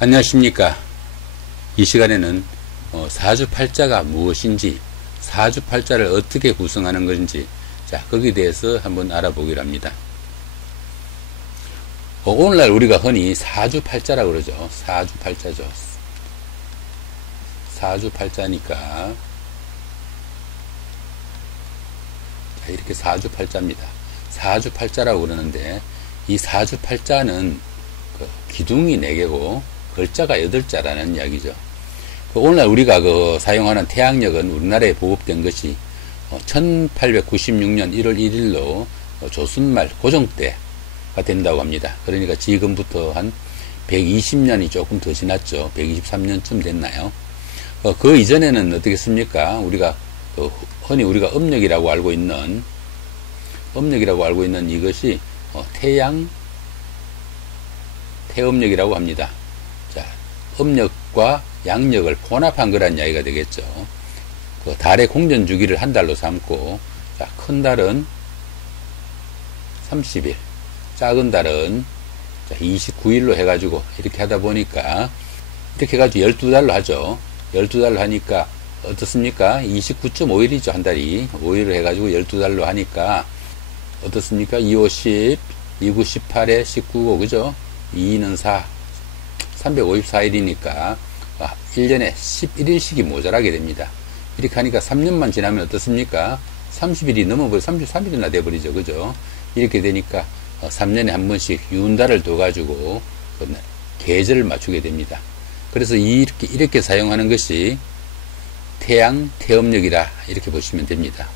안녕하십니까. 이 시간에는 사주팔자가 무엇인지, 사주팔자를 어떻게 구성하는 건지, 자, 거기에 대해서 한번 알아보기로 합니다. 오늘날 우리가 흔히 사주팔자라고 그러죠. 사주팔자죠. 사주팔자니까 자, 이렇게 사주팔자입니다. 사주팔자라고 그러는데, 이 사주팔자는 기둥이 4개고 글자가 8자라는 이야기죠. 오늘날 우리가 사용하는 태양력은 우리나라에 보급된 것이 1896년 1월 1일로 조순말 고종때가 된다고 합니다. 그러니까 지금부터 한 120년이 조금 더 지났죠. 123년쯤 됐나요? 그 이전에는 어떻겠습니까? 우리가 흔히 우리가 음력이라고 알고 있는 이것이 태음력이라고 합니다. 자, 음력과 양력을 혼합한 거란 이야기가 되겠죠. 달의 공전 주기를 한 달로 삼고, 자, 큰 달은 30일, 작은 달은 29일로 해가지고 이렇게 하다 보니까, 이렇게 해가지고 12달로 하죠. 12달로 하니까 어떻습니까? 29.5일이죠, 한 달이. 5일을 해가지고 12달로 하니까 어떻습니까? 2, 5, 10, 2, 9, 18에 19고, 그죠? 2는 4, 354일이니까 1년에 11일씩이 모자라게 됩니다. 이렇게 하니까 3년만 지나면 어떻습니까? 30일이 넘어버려 33일이나 돼버리죠. 그죠? 이렇게 되니까 3년에 한 번씩 윤달을 둬가지고 계절을 맞추게 됩니다. 그래서 이렇게 사용하는 것이 태음력이라 이렇게 보시면 됩니다.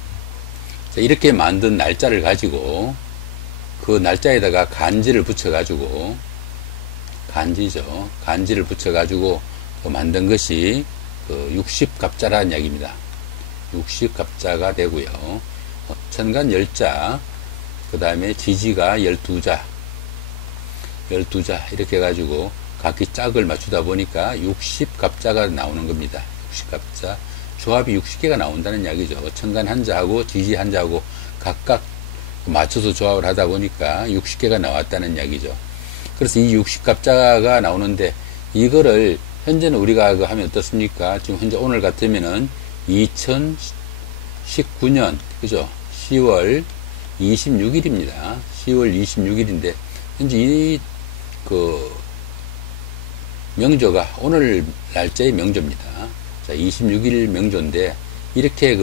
자, 이렇게 만든 날짜를 가지고 그 날짜에다가 간지를 붙여가지고, 간지죠. 간지를 붙여가지고 만든 것이 60갑자라는 이야기입니다. 60갑자가 되고요. 천간 10자, 그 다음에 지지가 12자, 이렇게 해가지고 각기 짝을 맞추다 보니까 60갑자가 나오는 겁니다. 60갑자. 조합이 60개가 나온다는 이야기죠. 천간 한자하고 지지 한자하고 각각 맞춰서 조합을 하다 보니까 60개가 나왔다는 이야기죠. 그래서 이 60갑자가 나오는데, 이거를 현재는 우리가 하면 어떻습니까? 지금 현재 오늘 같으면은 2019년, 그죠? 10월 26일입니다. 10월 26일인데, 현재 이 명조가 오늘 날짜의 명조입니다. 자, 26일 명조인데, 이렇게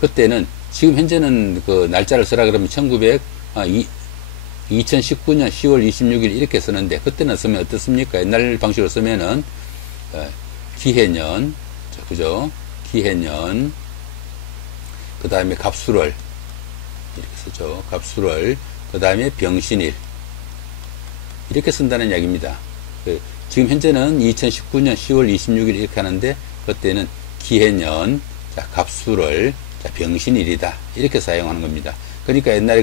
그때는, 지금 현재는 날짜를 쓰라 그러면 2019년 10월 26일 이렇게 쓰는데, 그때는 쓰면 어떻습니까? 옛날 방식으로 쓰면은 기해년, 그죠? 기해년, 그 다음에 갑술월 이렇게 쓰죠. 갑술월, 그 다음에 병신일 이렇게 쓴다는 이야기입니다. 지금 현재는 2019년 10월 26일 이렇게 하는데, 그때는 기해년, 자, 갑술월, 자, 병신일이다 이렇게 사용하는 겁니다. 그러니까 옛날에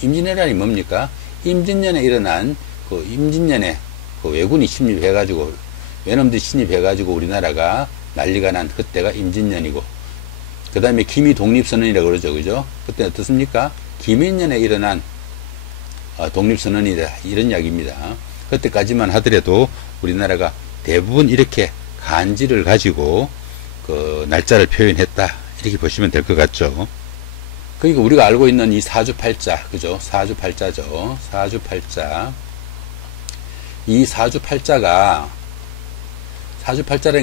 임진왜란이 뭡니까? 임진년에 일어난 임진년에 왜군이 침입해가지고, 외놈들이 침입해가지고 우리나라가 난리가 난 그때가 임진년이고, 그 다음에 기미 독립선언이라고 그러죠. 그죠? 그때 어떻습니까? 기민년에 일어난 독립선언이다 이런 이야기입니다. 그때까지만 하더라도 우리나라가 대부분 이렇게 간지를 가지고 날짜를 표현했다 이렇게 보시면 될 것 같죠. 그러니까 우리가 알고 있는 이 사주팔자, 그죠? 사주팔자죠. 사주팔자. 이 사주팔자라는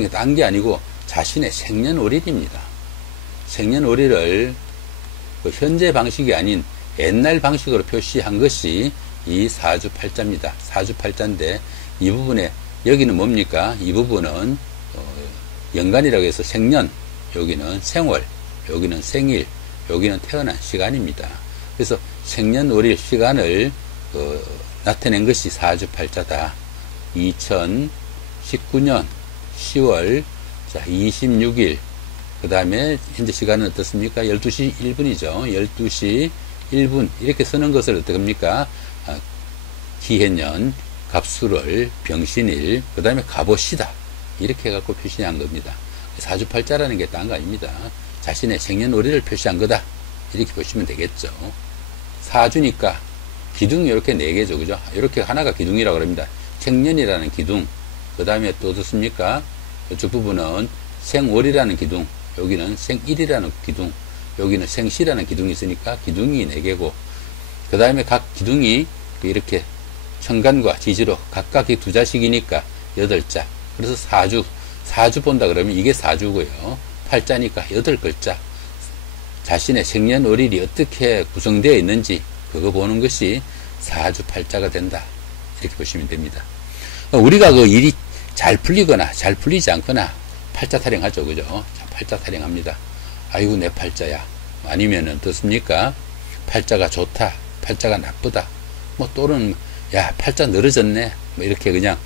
게 딴 게 아니고 자신의 생년월일입니다. 생년월일을 현재 방식이 아닌 옛날 방식으로 표시한 것이 이 사주팔자입니다. 사주팔자인데, 이 부분에 여기는 뭡니까? 이 부분은 연간이라고 해서 생년, 여기는 생월, 여기는 생일, 여기는 태어난 시간입니다. 그래서 생년월일 시간을 나타낸 것이 사주팔자다. 2019년 10월 26일, 그 다음에 현재 시간은 어떻습니까? 12시 1분이죠. 12시 1분 이렇게 쓰는 것을 어떻게 합니까? 기해년, 갑술월, 병신일, 그 다음에 갑오시다 이렇게 해갖고 표시한 겁니다. 사주팔자라는 게 딴 거 아닙니다. 자신의 생년월일을 표시한 거다 이렇게 보시면 되겠죠. 사주니까 기둥이 이렇게 4개죠. 그죠? 이렇게 하나가 기둥이라고 합니다. 생년이라는 기둥, 그 다음에 또 어떻습니까? 이쪽 부분은 생월이라는 기둥, 여기는 생일이라는 기둥, 여기는 생시라는 기둥이 있으니까 기둥이 4개고, 그 다음에 각 기둥이 이렇게 천간과 지지로 각각이 2자씩이니까 8자. 그래서 사주 본다 그러면 이게 사주고요. 팔자니까 8글자. 자신의 생년월일이 어떻게 구성되어 있는지 그거 보는 것이 사주팔자가 된다. 이렇게 보시면 됩니다. 우리가 그 일이 잘 풀리거나 잘 풀리지 않거나 팔자 타령하죠. 그죠? 자, 팔자 타령합니다. 아이고 내 팔자야. 아니면은 어떻습니까? 팔자가 좋다. 팔자가 나쁘다. 뭐 또는 야 팔자 늘어졌네. 뭐 이렇게 그냥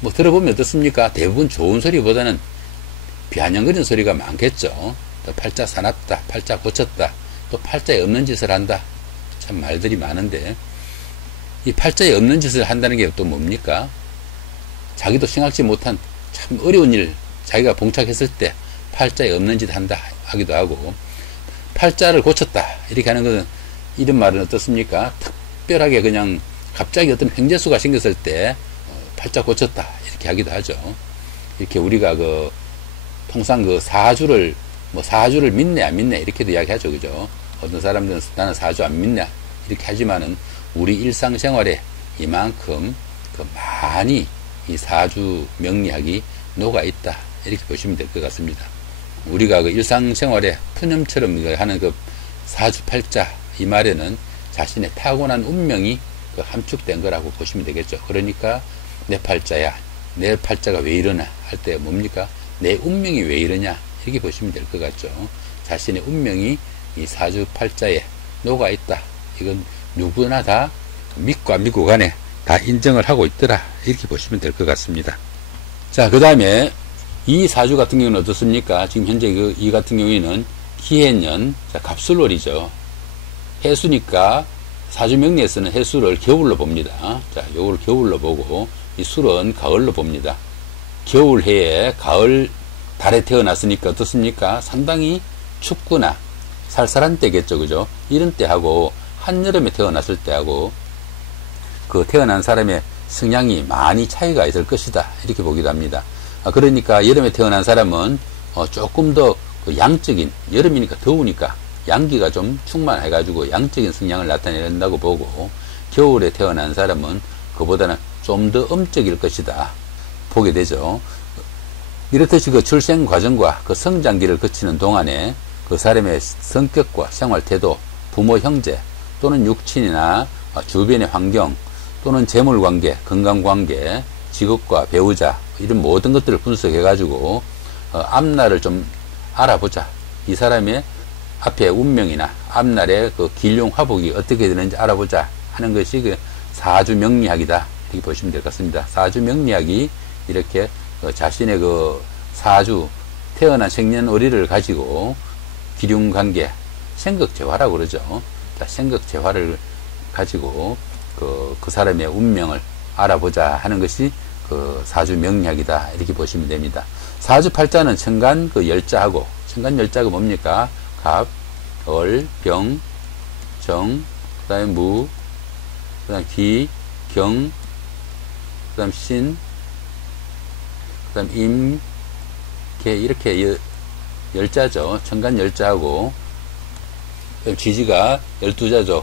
뭐 들어보면 어떻습니까? 대부분 좋은 소리보다는 비아냥거리는 소리가 많겠죠. 또 팔자 사납다, 팔자 고쳤다, 또 팔자에 없는 짓을 한다. 참 말들이 많은데 이 팔자에 없는 짓을 한다는 게 또 뭡니까? 자기도 생각지 못한 참 어려운 일 자기가 봉착했을 때 팔자에 없는 짓 한다 하기도 하고, 팔자를 고쳤다 이렇게 하는 것은, 이런 말은 어떻습니까? 특별하게 그냥 갑자기 어떤 횡재수가 생겼을 때 팔자 고쳤다 이렇게 하기도 하죠. 이렇게 우리가 그 통상 그 사주를 믿네 안 믿네 이렇게도 이야기하죠. 그죠? 어떤 사람들은 나는 사주 안 믿냐 이렇게 하지만은 우리 일상생활에 이만큼 많이 이 사주 명리학이 녹아 있다 이렇게 보시면 될 것 같습니다. 우리가 그 일상생활에 푸념처럼 하는 그 사주팔자 이 말에는 자신의 타고난 운명이 그 함축된 거라고 보시면 되겠죠. 그러니까 내 팔자야, 내 팔자가 왜 이러나 할 때 뭡니까? 내 운명이 왜 이러냐 이렇게 보시면 될 것 같죠. 자신의 운명이 이 사주팔자에 녹아 있다. 이건 누구나 다 믿고 안 믿고 간에 다 인정을 하고 있더라 이렇게 보시면 될 것 같습니다. 자, 그 다음에 이 사주 같은 경우는 어떻습니까? 지금 현재 이 같은 경우에는 기해년, 자, 갑술월이죠. 해수니까 사주 명리에서는 해수를 겨울로 봅니다. 자, 요걸 겨울로 보고 이 술은 가을로 봅니다. 겨울 해에 가을 달에 태어났으니까 어떻습니까? 상당히 춥거나 쌀쌀한 때겠죠. 그죠? 이런 때하고 한여름에 태어났을 때하고 그 태어난 사람의 성향이 많이 차이가 있을 것이다. 이렇게 보기도 합니다. 그러니까 여름에 태어난 사람은 조금 더 양적인, 여름이니까 더우니까 양기가 좀 충만해가지고 양적인 성향을 나타낸다고 보고, 겨울에 태어난 사람은 그보다는 좀 더 음적일 것이다 보게 되죠. 이렇듯이 그 출생 과정과 그 성장기를 거치는 동안에 그 사람의 성격과 생활 태도, 부모 형제 또는 육친이나 주변의 환경 또는 재물 관계, 건강 관계, 직업과 배우자 이런 모든 것들을 분석해 가지고 앞날을 좀 알아보자. 이 사람의 앞에 운명이나 앞날의 그 길용 화복이 어떻게 되는지 알아보자 하는 것이 그 사주 명리학이다 이렇게 보시면 될 것 같습니다. 사주 명리학이 이렇게 자신의 그 사주 태어난 생년월일을 가지고 기륭 관계, 생극재화라고 그러죠. 자, 생극재화를 가지고 그 사람의 운명을 알아보자 하는 것이 그 사주 명리학이다 이렇게 보시면 됩니다. 사주 팔자는 천간 그 열자하고, 천간 열자가 뭡니까? 갑, 월, 병, 정, 그 다음에 무, 그 다음에 기, 경, 그 다음 신, 그 다음 임, 개 이렇게 열자죠. 천간 열자하고, 그다음 지지가 12자죠.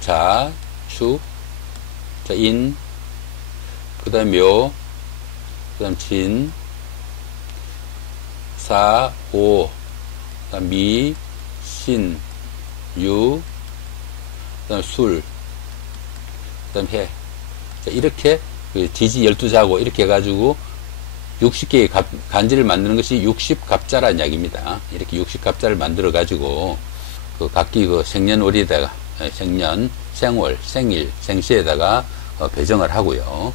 자, 축, 자, 인, 그 다음 묘, 그 다음 진, 사, 오, 그 다음 미, 신, 유, 그 다음 술, 그 다음 해. 자, 이렇게 지지 12자고 이렇게 해가지고 60개의 간지를 만드는 것이 60갑자라는 이야기입니다. 이렇게 60갑자를 만들어 가지고 그 각기 그 생년월일에다가 생년, 생월, 생일, 생시에다가 배정을 하고요.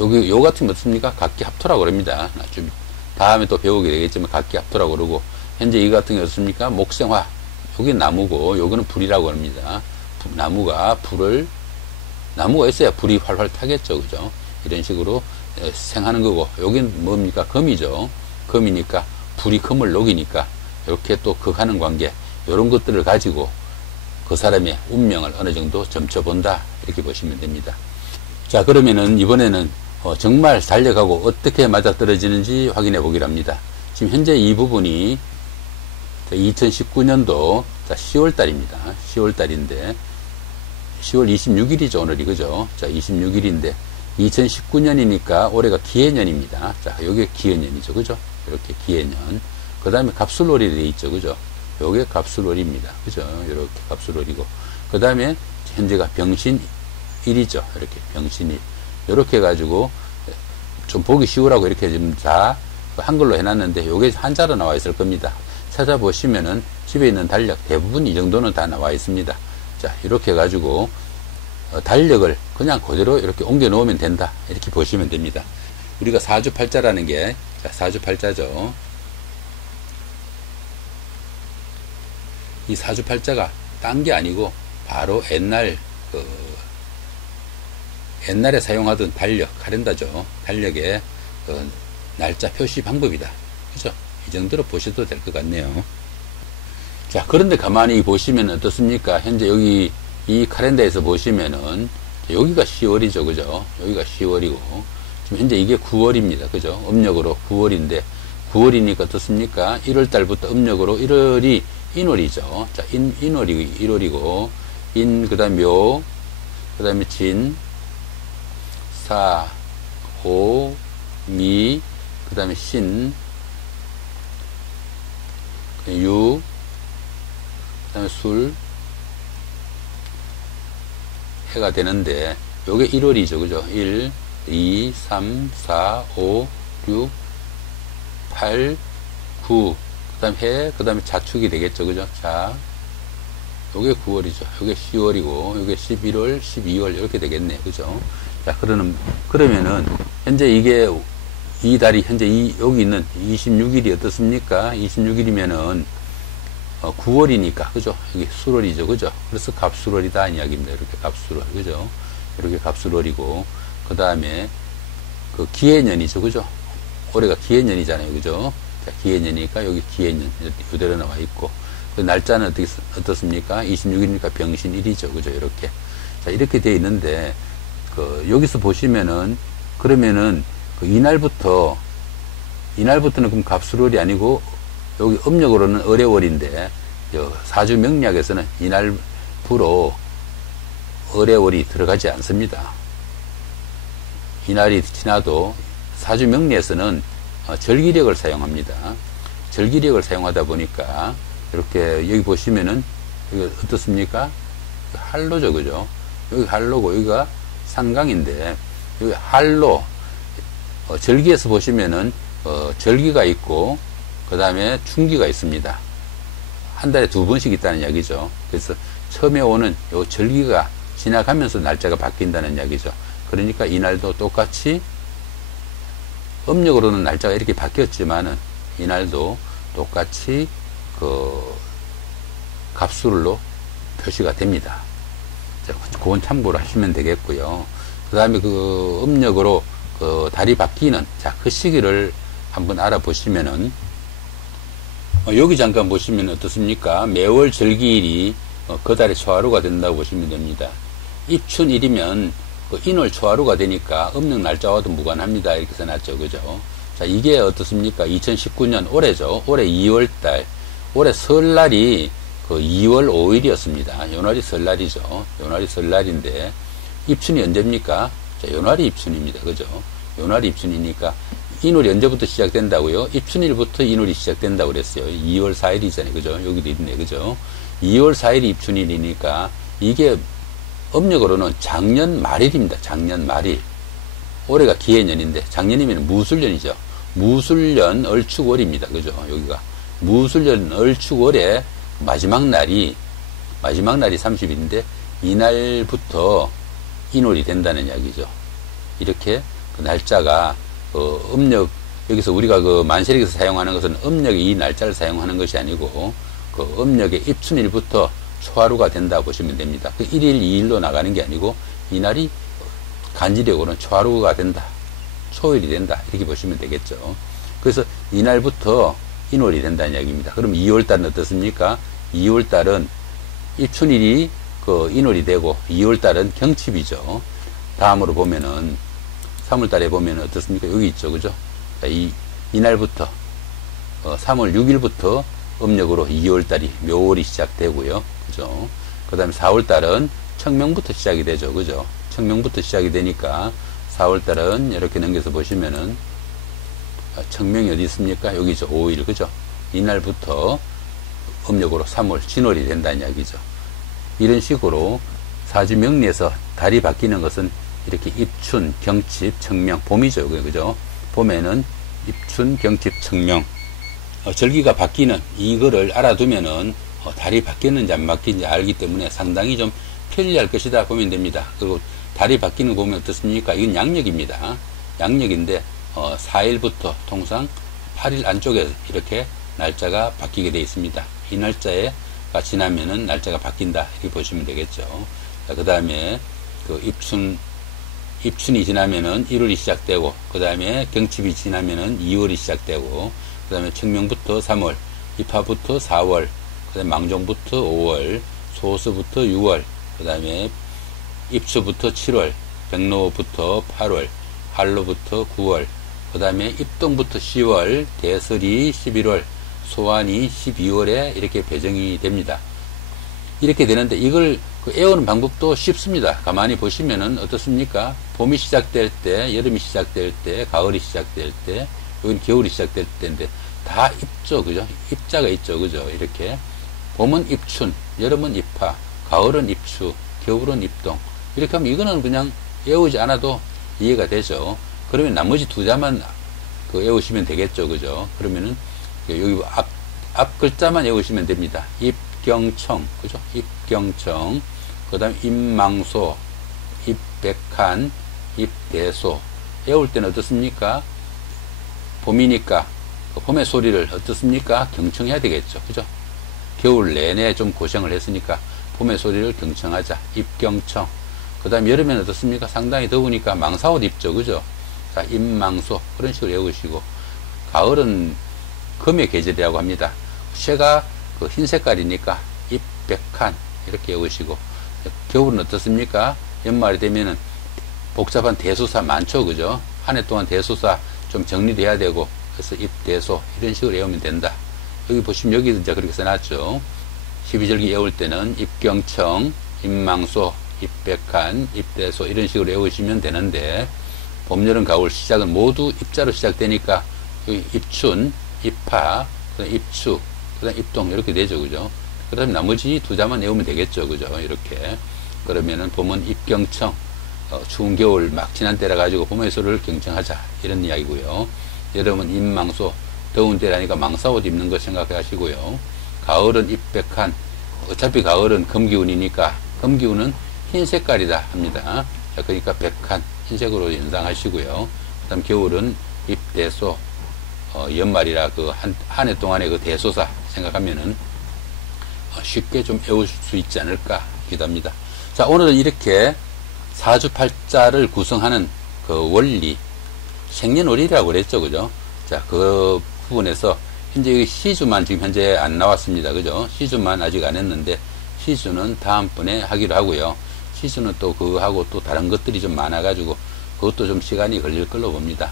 요 같은 거 어떻습니까? 각기 합토라고 그럽니다. 좀 다음에 또 배우게 되겠지만 각기 합토라고 그러고, 현재 이 같은 게 어떻습니까? 목생화. 여기 나무고 요거는 불이라고 합니다. 나무가 있어야 불이 활활 타겠죠. 그죠? 이런 식으로 생하는 거고, 여긴 뭡니까? 금이죠. 금이니까 불이 금을 녹이니까 이렇게 또 극하는 관계, 이런 것들을 가지고 그 사람의 운명을 어느 정도 점쳐본다 이렇게 보시면 됩니다. 자, 그러면은 이번에는 정말 달력하고 어떻게 맞아떨어지는지 확인해 보기로 합니다. 지금 현재 이 부분이 2019년도 10월 달입니다. 10월 달인데 10월 26일이죠, 오늘이. 그죠? 자, 26일인데 2019년이니까 올해가 기해년입니다. 자, 요게 기해년이죠. 그죠? 이렇게 기해년. 그 다음에 갑술월이 되어 있죠. 그죠? 요게 갑술월입니다. 그죠? 이렇게 갑술월이고. 그 다음에 현재가 병신일이죠. 이렇게 병신일. 이렇게 해가지고 좀 보기 쉬우라고 이렇게 좀 다 한글로 해놨는데 요게 한자로 나와 있을 겁니다. 찾아보시면은 집에 있는 달력 대부분 이 정도는 다 나와 있습니다. 자, 이렇게 해가지고 달력을 그냥 그대로 이렇게 옮겨 놓으면 된다. 이렇게 보시면 됩니다. 우리가 사주팔자라는 게, 자, 사주팔자죠. 이 사주팔자가 딴 게 아니고 바로 옛날에 사용하던 달력, 카렌다죠. 달력의 날짜 표시 방법이다. 그죠? 이 정도로 보셔도 될 것 같네요. 자, 그런데 가만히 보시면 어떻습니까? 현재 여기 이 카렌다에서 보시면은 여기가 10월이죠. 그죠? 여기가 10월이고 지금 현재 이게 9월입니다. 그죠? 음력으로 9월인데 9월이니까 어떻습니까? 1월 달부터 음력으로 1월이 인월이죠. 자, 인월이 1월이고 그 다음에 묘, 그 다음에 진, 사, 호, 미, 그 다음에 신, 유, 그 다음에 술, 해가 되는데 요게 1월이죠. 그죠? 1, 2, 3, 4, 5, 6, 8, 9, 그 다음에 해, 그 다음에 자축이 되겠죠. 그죠? 자, 요게 9월이죠. 요게 10월이고, 요게 11월, 12월, 이렇게 되겠네. 그죠? 자, 그러면은, 현재 이 달이 현재 여기 있는 26일이 어떻습니까? 26일이면은, 9월이니까, 그죠? 여기 수월이죠. 그죠? 그래서 갑수월이다. 이야기입니다. 이렇게 갑수월. 그죠? 이렇게 갑수월이고, 그 다음에, 기해년이죠. 그죠? 올해가 기해년이잖아요. 그죠? 자, 기해년이니까 여기 기해년. 이대로 나와 있고, 그 날짜는 어떻습니까? 26일이니까 병신일이죠. 그죠? 이렇게. 자, 이렇게 되어 있는데, 여기서 보시면은, 그러면은, 이날부터는 그럼 갑수월이 아니고, 여기 음력으로는 을해월인데, 사주 명리학에서는 이날부로 을해월이 들어가지 않습니다. 이날이 지나도 사주 명리에서는 절기력을 사용합니다. 절기력을 사용하다 보니까, 이렇게 여기 보시면은, 여기 어떻습니까? 할로죠, 그죠? 여기 할로고, 여기가 상강인데, 여기 할로, 절기에서 보시면은, 절기가 있고, 그 다음에 충기가 있습니다. 한 달에 2번씩 있다는 이야기죠. 그래서 처음에 오는 요 절기가 지나가면서 날짜가 바뀐다는 이야기죠. 그러니까 이날도 똑같이 음력으로는 날짜가 이렇게 바뀌었지만은 이날도 똑같이 갑술로 표시가 됩니다. 그건 참고로 하시면 되겠고요. 그 다음에 음력으로 달이 바뀌는 그 시기를 한번 알아보시면은 여기 잠깐 보시면 어떻습니까? 매월 절기일이 그 달의 초하루가 된다고 보시면 됩니다. 입춘일이면 인월 초하루가 되니까 음력 날짜와도 무관합니다. 이렇게 써놨죠. 그죠? 자, 이게 어떻습니까? 2019년 올해죠. 올해 2월달, 올해 설날이 2월 5일이었습니다. 요날이 설날이죠. 요날이 설날인데, 입춘이 언제입니까? 자, 요날이 입춘입니다. 그죠? 요날이 입춘이니까, 인월이 언제부터 시작된다고요? 입춘일부터 인월이 시작된다고 그랬어요. 2월 4일이잖아요. 그죠? 여기도 있네. 그죠? 2월 4일이 입춘일이니까, 이게 음력으로는 작년 말일입니다. 작년 말일. 올해가 기해년인데, 작년이면 무술년이죠. 무술년 얼축월입니다. 그죠? 여기가. 무술년 얼축월의 마지막 날이 30일인데, 이날부터 인월이 된다는 이야기죠. 이렇게 날짜가, 음력, 여기서 우리가 만세력에서 사용하는 것은 음력의 이 날짜를 사용하는 것이 아니고, 음력의 입춘일부터 초하루가 된다 보시면 됩니다. 1일, 2일로 나가는 게 아니고, 이날이 간지력으로는 초하루가 된다. 초일이 된다. 이렇게 보시면 되겠죠. 그래서 이날부터 인월이 된다는 이야기입니다. 그럼 2월달은 어떻습니까? 2월달은 입춘일이 인월이 되고, 2월달은 경칩이죠. 다음으로 보면은 3월달에 보면은 어떻습니까? 여기 있죠, 그죠? 자, 이날부터 3월 6일부터 음력으로 2월달이 묘월이 시작되고요, 그죠? 그 다음에 4월달은 청명부터 시작이 되죠, 그죠? 청명부터 시작이 되니까 4월달은 이렇게 넘겨서 보시면은 청명이 어디 있습니까? 여기죠, 5일, 그죠? 이날부터 음력으로 3월 진월이 된다는 이야기죠. 이런 식으로 사주 명리에서 달이 바뀌는 것은 이렇게 입춘, 경칩, 청명, 봄이죠, 그죠? 봄에는 입춘, 경칩, 청명, 절기가 바뀌는 이거를 알아두면은 달이 바뀌는지 안 바뀌는지 알기 때문에 상당히 좀 편리할 것이다 보면 됩니다. 그리고 달이 바뀌는 거 보면 어떻습니까? 이건 양력입니다. 양력인데 4일부터 통상 8일 안쪽에 이렇게 날짜가 바뀌게 되어 있습니다. 이 날짜가 지나면은 날짜가 바뀐다 이렇게 보시면 되겠죠. 그 다음에 그 입춘이 지나면은 1월이 시작되고, 그 다음에 경칩이 지나면은 2월이 시작되고, 그 다음에 청명부터 3월, 입하부터 4월, 그 다음에 망종부터 5월, 소수부터 6월, 그 다음에 입추부터 7월, 백로부터 8월, 할로부터 9월, 그 다음에 입동부터 10월, 대설이 11월, 소환이 12월에 이렇게 배정이 됩니다. 이렇게 되는데 이걸 외우는 방법도 쉽습니다. 가만히 보시면은 어떻습니까? 봄이 시작될 때, 여름이 시작될 때, 가을이 시작될 때, 여기는 겨울이 시작될 때인데 다 입죠, 그죠? 입자가 있죠, 그죠? 이렇게 봄은 입춘, 여름은 입하, 가을은 입추, 겨울은 입동. 이렇게 하면 이거는 그냥 외우지 않아도 이해가 되죠. 그러면 나머지 두 자만 외우시면 되겠죠, 그죠? 그러면은 여기 앞 글자만 외우시면 됩니다. 입경청, 그죠? 입경청. 그 다음에 입망소, 입백한, 입대소. 외울 때는 어떻습니까? 봄이니까 봄의 소리를 어떻습니까? 경청해야 되겠죠, 그죠? 겨울 내내 좀 고생을 했으니까 봄의 소리를 경청하자. 입경청. 그 다음에 여름에는 어떻습니까? 상당히 더우니까 망사옷 입죠, 그죠? 자, 입망소. 그런 식으로 외우시고, 가을은 금의 계절이라고 합니다. 쇠가 흰 색깔이니까 입백한 이렇게 외우시고, 겨울은 어떻습니까? 연말이 되면은 복잡한 대소사 많죠, 그죠? 한 해 동안 대소사 좀 정리도 해야 되고, 그래서 입대소 이런 식으로 외우면 된다. 여기 보시면 여기도 이제 그렇게 써놨죠. 12절기 외울 때는 입경청, 입망소, 입백한, 입대소 이런 식으로 외우시면 되는데, 봄, 여름, 가을 시작은 모두 입자로 시작되니까 여기 입춘, 입하, 그다음 입추, 그다음 입동 이렇게 되죠, 그죠? 그다음 나머지 두 자만 외우면 되겠죠, 그죠? 이렇게. 그러면은 봄은 입경청, 추운 겨울 막 지난 때라 가지고 봄의 소리를 경청하자 이런 이야기고요. 여름은 입망소, 더운 때라니까 망사옷 입는 거 생각하시고요. 가을은 입백한, 어차피 가을은 금기운이니까 금기운은 흰 색깔이다 합니다. 자, 그러니까 백한, 흰색으로 연상하시고요. 그 다음 겨울은 입대소, 연말이라 한 해 동안의 그 대소사 생각하면은 쉽게 좀 외울 수 있지 않을까 기도 합니다. 자, 오늘은 이렇게 사주팔자를 구성하는 그 원리, 생년월일이라고 그랬죠, 그죠? 자, 그 부분에서 현재 시주만 지금 현재 안 나왔습니다, 그죠? 시주만 아직 안 했는데 시주는 다음번에 하기로 하고요. 시주는 또 그거하고 또 다른 것들이 좀 많아가지고 그것도 좀 시간이 걸릴 걸로 봅니다.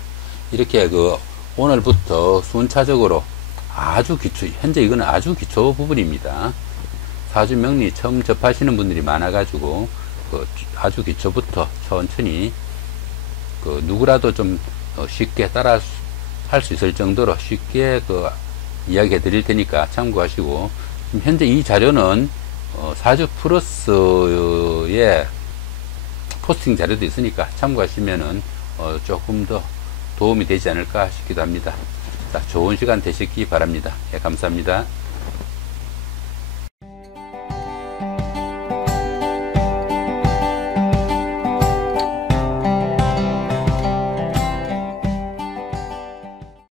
이렇게 오늘부터 순차적으로 아주 기초, 현재 이거는 아주 기초 부분입니다. 사주 명리 처음 접하시는 분들이 많아가지고 아주 기초부터 천천히 누구라도 좀 쉽게 따라 할 수 있을 정도로 쉽게 이야기해 드릴 테니까 참고하시고, 지금 현재 이 자료는 사주 플러스의 포스팅 자료도 있으니까 참고하시면은 조금 더 도움이 되지 않을까 싶기도 합니다. 자, 좋은 시간 되시기 바랍니다. 예, 감사합니다.